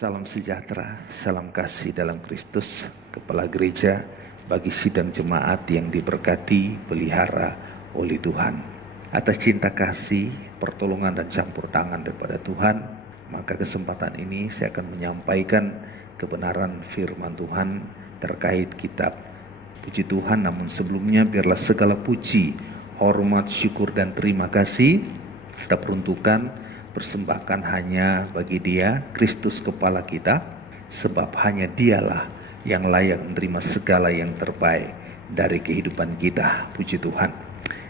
Salam sejahtera, salam kasih dalam Kristus, Kepala Gereja, bagi sidang jemaat yang diberkati, pelihara oleh Tuhan. Atas cinta kasih, pertolongan dan campur tangan daripada Tuhan, maka kesempatan ini saya akan menyampaikan kebenaran firman Tuhan terkait kitab Puji Tuhan. Namun sebelumnya biarlah segala puji, hormat, syukur dan terima kasih kita peruntukkan, persembahkan hanya bagi Dia, Kristus kepala kita, sebab hanya Dialah yang layak menerima segala yang terbaik dari kehidupan kita. Puji Tuhan.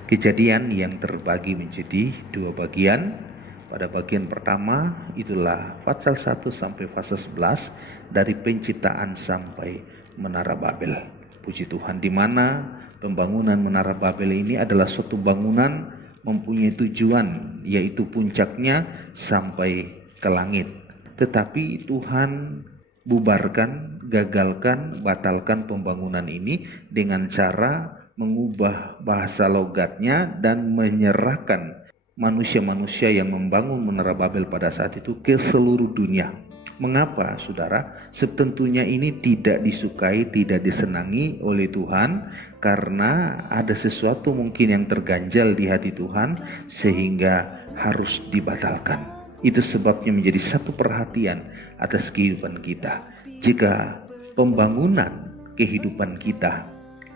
Kejadian yang terbagi menjadi dua bagian. Pada bagian pertama itulah pasal 1 sampai pasal 11 dari penciptaan sampai Menara Babel. Puji Tuhan, di mana pembangunan Menara Babel ini adalah suatu bangunan mempunyai tujuan, yaitu puncaknya sampai ke langit. Tetapi Tuhan bubarkan, gagalkan, batalkan pembangunan ini dengan cara mengubah bahasa logatnya dan menyerahkan manusia-manusia yang membangun Menara Babel pada saat itu ke seluruh dunia. Mengapa, saudara? Tentunya ini tidak disukai, tidak disenangi oleh Tuhan, karena ada sesuatu mungkin yang terganjal di hati Tuhan sehingga harus dibatalkan. Itu sebabnya menjadi satu perhatian atas kehidupan kita. Jika pembangunan kehidupan kita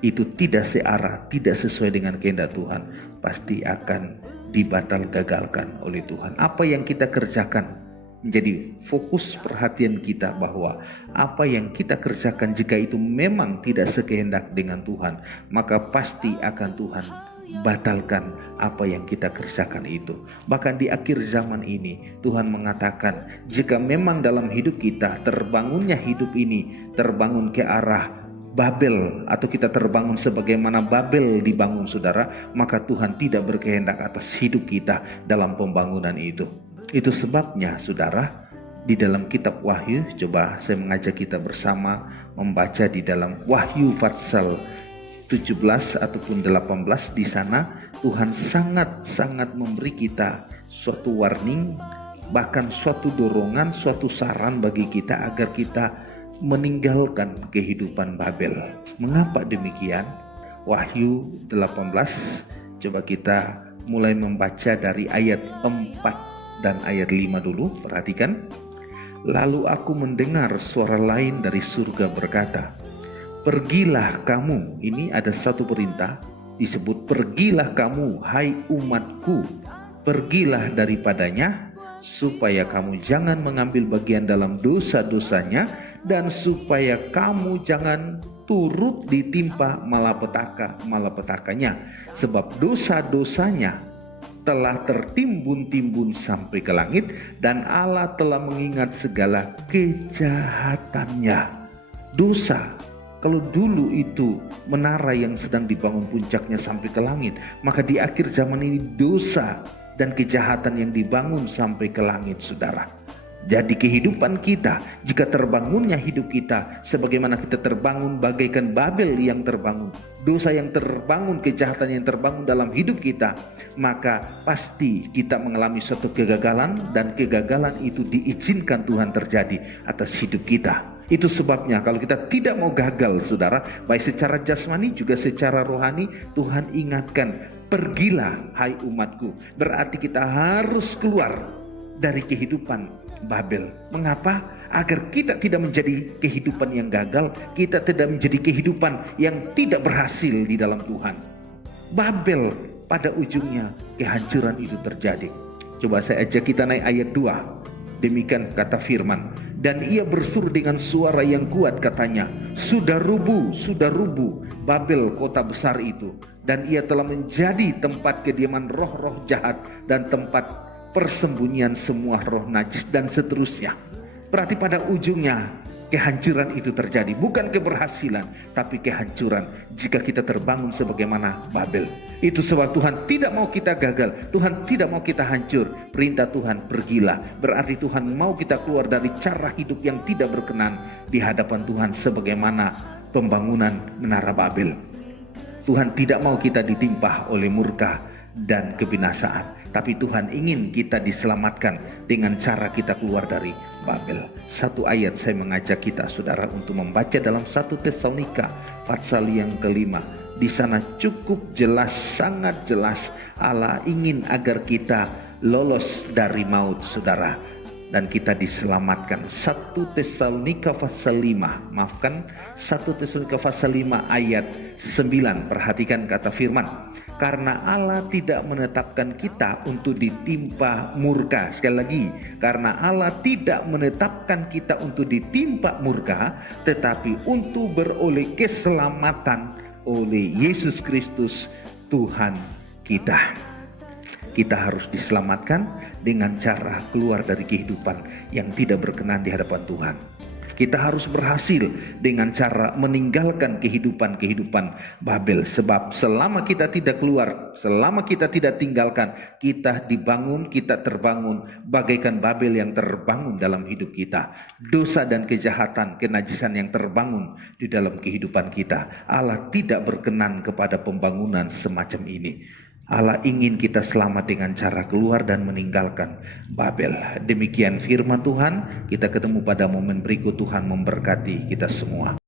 itu tidak searah, tidak sesuai dengan kehendak Tuhan, pasti akan dibatal gagalkan oleh Tuhan. Apa yang kita kerjakan menjadi fokus perhatian kita, bahwa apa yang kita kerjakan jika itu memang tidak sekehendak dengan Tuhan, maka pasti akan Tuhan batalkan apa yang kita kerjakan itu. Bahkan di akhir zaman ini Tuhan mengatakan, jika memang dalam hidup kita terbangunnya hidup ini terbangun ke arah Babel, atau kita terbangun sebagaimana Babel dibangun, saudara, maka Tuhan tidak berkehendak atas hidup kita dalam pembangunan itu. Itu sebabnya, saudara, di dalam kitab Wahyu, coba saya mengajak kita bersama membaca di dalam Wahyu pasal 17 ataupun 18. Di sana Tuhan sangat-sangat memberi kita suatu warning, bahkan suatu dorongan, suatu saran bagi kita agar kita meninggalkan kehidupan Babel. Mengapa demikian? Wahyu 18, coba kita mulai membaca dari ayat 4 dan ayat 5 dulu. Perhatikan. Lalu aku mendengar suara lain dari surga berkata, pergilah kamu. Ini ada satu perintah disebut, pergilah kamu hai umatku, pergilah daripadanya, supaya kamu jangan mengambil bagian dalam dosa-dosanya, dan supaya kamu jangan turut ditimpa malapetakannya, sebab dosa-dosanya telah tertimbun-timbun sampai ke langit, dan Allah telah mengingat segala kejahatannya. Dosa, kalau dulu itu menara yang sedang dibangun puncaknya sampai ke langit, maka di akhir zaman ini dosa dan kejahatan yang dibangun sampai ke langit, saudara. Jadi kehidupan kita, jika terbangunnya hidup kita sebagaimana kita terbangun bagaikan Babel yang terbangun, dosa yang terbangun, kejahatan yang terbangun dalam hidup kita, maka pasti kita mengalami suatu kegagalan, dan kegagalan itu diizinkan Tuhan terjadi atas hidup kita. Itu sebabnya kalau kita tidak mau gagal, saudara, baik secara jasmani juga secara rohani, Tuhan ingatkan, pergilah hai umatku. Berarti kita harus keluar dari kehidupan Babel. Mengapa? Agar kita tidak menjadi kehidupan yang gagal, kita tidak menjadi kehidupan yang tidak berhasil di dalam Tuhan. Babel pada ujungnya kehancuran itu terjadi. Coba saya ajak kita naik ayat 2. Demikian kata firman, dan ia berseru dengan suara yang kuat, katanya, sudah rubuh Babel, kota besar itu, dan ia telah menjadi tempat kediaman roh-roh jahat dan tempat persembunyian semua roh najis, dan seterusnya. Berarti pada ujungnya kehancuran itu terjadi, bukan keberhasilan, tapi kehancuran jika kita terbangun sebagaimana Babel. Itu sebab Tuhan tidak mau kita gagal, Tuhan tidak mau kita hancur. Perintah Tuhan, pergilah, berarti Tuhan mau kita keluar dari cara hidup yang tidak berkenan di hadapan Tuhan sebagaimana pembangunan Menara Babel. Tuhan tidak mau kita ditimpa oleh murka dan kebinasaan. Tapi Tuhan ingin kita diselamatkan dengan cara kita keluar dari Babel. Satu ayat saya mengajak kita saudara untuk membaca dalam 1 Tesalonika pasal yang kelima. Di sana cukup jelas, sangat jelas Allah ingin agar kita lolos dari maut saudara, dan kita diselamatkan. 1 Tesalonika pasal 5, maafkan, 1 Tesalonika pasal 5 ayat 9. Perhatikan kata firman. Karena Allah tidak menetapkan kita untuk ditimpa murka. Sekali lagi, karena Allah tidak menetapkan kita untuk ditimpa murka, tetapi untuk beroleh keselamatan oleh Yesus Kristus Tuhan kita. Kita harus diselamatkan dengan cara keluar dari kehidupan yang tidak berkenan di hadapan Tuhan. Kita harus berhasil dengan cara meninggalkan kehidupan Babel. Sebab selama kita tidak keluar, selama kita tidak tinggalkan, kita dibangun, kita terbangun bagaikan Babel yang terbangun dalam hidup kita. Dosa dan kejahatan, kenajisan yang terbangun di dalam kehidupan kita. Allah tidak berkenan kepada pembangunan semacam ini. Allah ingin kita selamat dengan cara keluar dan meninggalkan Babel. Demikian firman Tuhan. Kita ketemu pada momen berikut. Tuhan memberkati kita semua.